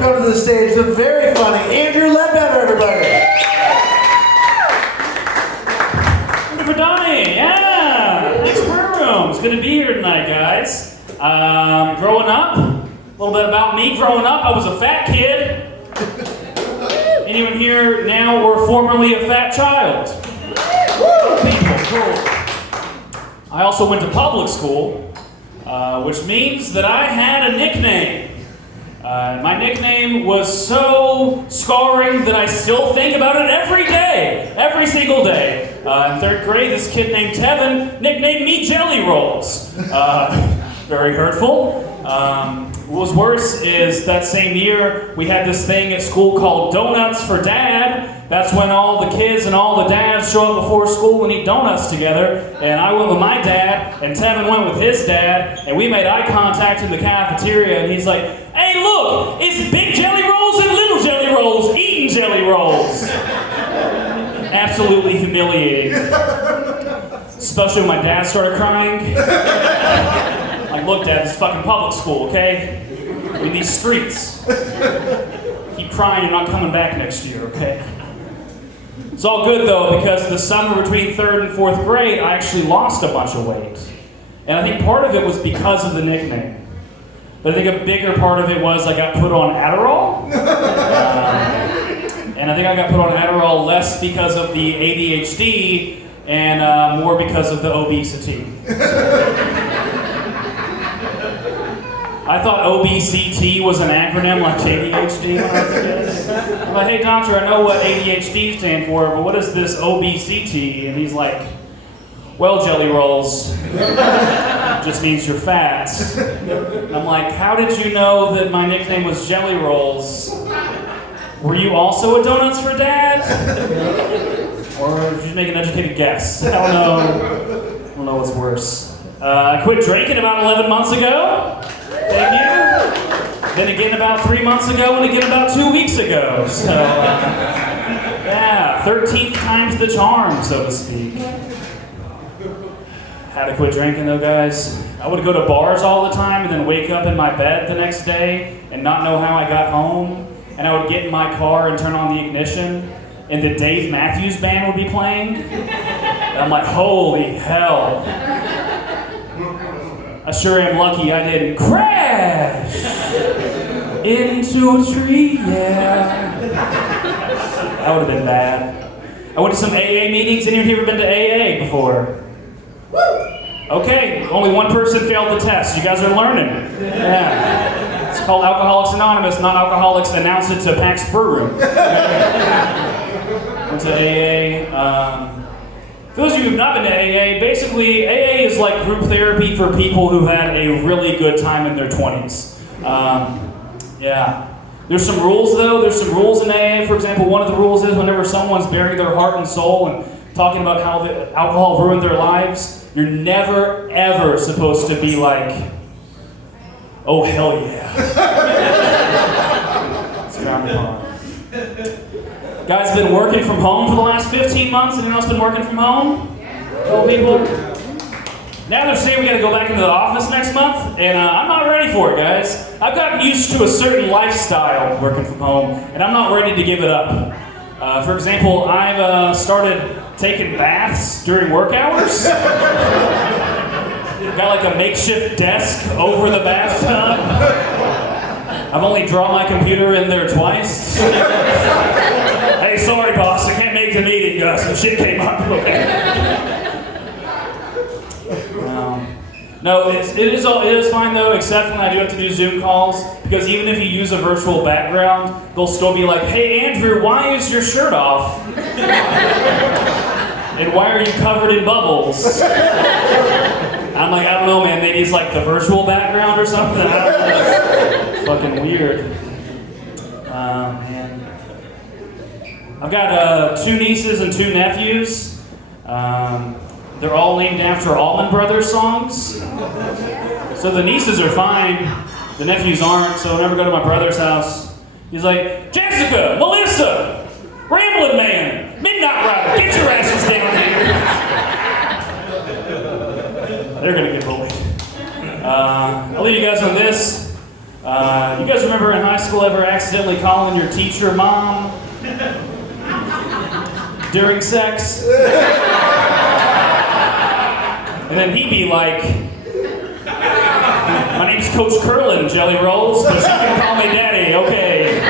welcome to the stage the very funny Andrew Ledbetter, everybody. For Donnie, yeah. Thanks, Breu. It's good to be here tonight, guys. Growing up, a little bit about me. Growing up, I was a fat kid. Anyone here now or formerly a fat child? People, cool. I also went to public school, which means that I had a nickname. My nickname was so scarring that I still think about it every day, every single day. In third grade, this kid named Tevin nicknamed me Jelly Rolls. Very hurtful. What was worse is that same year, we had this thing at school called Donuts for Dad. That's when all the kids and all the dads show up before school and eat donuts together. And I went with my dad, and Tevin went with his dad, and we made eye contact in the cafeteria, and he's like, "Hey, look, it's Big Jelly Rolls and Little Jelly Rolls eating Jelly Rolls." Absolutely humiliating. Especially when my dad started crying. Like, look, Dad, this is fucking public school, okay? We're in these streets. Keep crying, you're not coming back next year, okay? It's all good, though, because the summer between 3rd and 4th grade, I actually lost a bunch of weight. And I think part of it was because of the nickname. But I think a bigger part of it was I got put on Adderall. And I think I got put on Adderall less because of the ADHD and more because of the obesity. I thought OBCT was an acronym like ADHD when I was a kid. I'm like, "Hey doctor, I know what ADHD stands for, but what is this OBCT?" And he's like, "Well, Jelly Rolls, just means you're fat." And I'm like, "How did you know that my nickname was Jelly Rolls? Were you also a Donuts for Dad? Or did you just make an educated guess?" I don't know what's worse. I quit drinking about 11 months ago. Thank you. Then again about 3 months ago, and again about 2 weeks ago. So, yeah, 13th time's the charm, so to speak. Had to quit drinking though, guys. I would go to bars all the time and then wake up in my bed the next day and not know how I got home. And I would get in my car and turn on the ignition, and the Dave Matthews Band would be playing. And I'm like, holy hell. I sure am lucky I didn't crash into a tree, yeah. That would have been bad. I went to some AA meetings. Anyone here ever been to AA before? Okay, only one person failed the test. You guys are learning. Yeah. It's called Alcoholics Anonymous, not Alcoholics Announce It to PAX Breu. Went to AA. For those of you who have not been to AA, basically AA is like group therapy for people who had a really good time in their 20s. Yeah. There's some rules though. There's some rules in AA. For example, one of the rules is whenever someone's bearing their heart and soul and talking about how the alcohol ruined their lives, you're never ever supposed to be like, "Oh hell yeah." It's frowned upon. Guys have been working from home for the last 15 months. Anyone else been working from home? Cool people? Now they're saying we gotta go back into the office next month, and I'm not ready for it, guys. I've gotten used to a certain lifestyle working from home, and I'm not ready to give it up. For example, I've started taking baths during work hours. Got like a makeshift desk over the bathtub. I've only drawn my computer in there twice. "Hey, sorry boss, I can't make the meeting, some shit came up." Okay. No, it is fine though, except when I do have to do Zoom calls, because even if you use a virtual background, they'll still be like, "Hey Andrew, why is your shirt off? And why are you covered in bubbles?" I'm like, "I don't know, man, maybe it's like the virtual background or something. I don't know. It's fucking weird." Man. I've got 2 nieces and 2 nephews. They're all named after Allman Brothers songs. So the nieces are fine, the nephews aren't, so whenever I go to my brother's house, he's like, "Jessica, Melissa, Ramblin' Man, Midnight Rider, get your asses down here." They're gonna get bullied. I'll leave you guys on this. You guys remember in high school ever accidentally calling your teacher mom during sex? And then he'd be like, my name's Coach Curlin, Jelly Rolls, but you can call me Daddy, okay.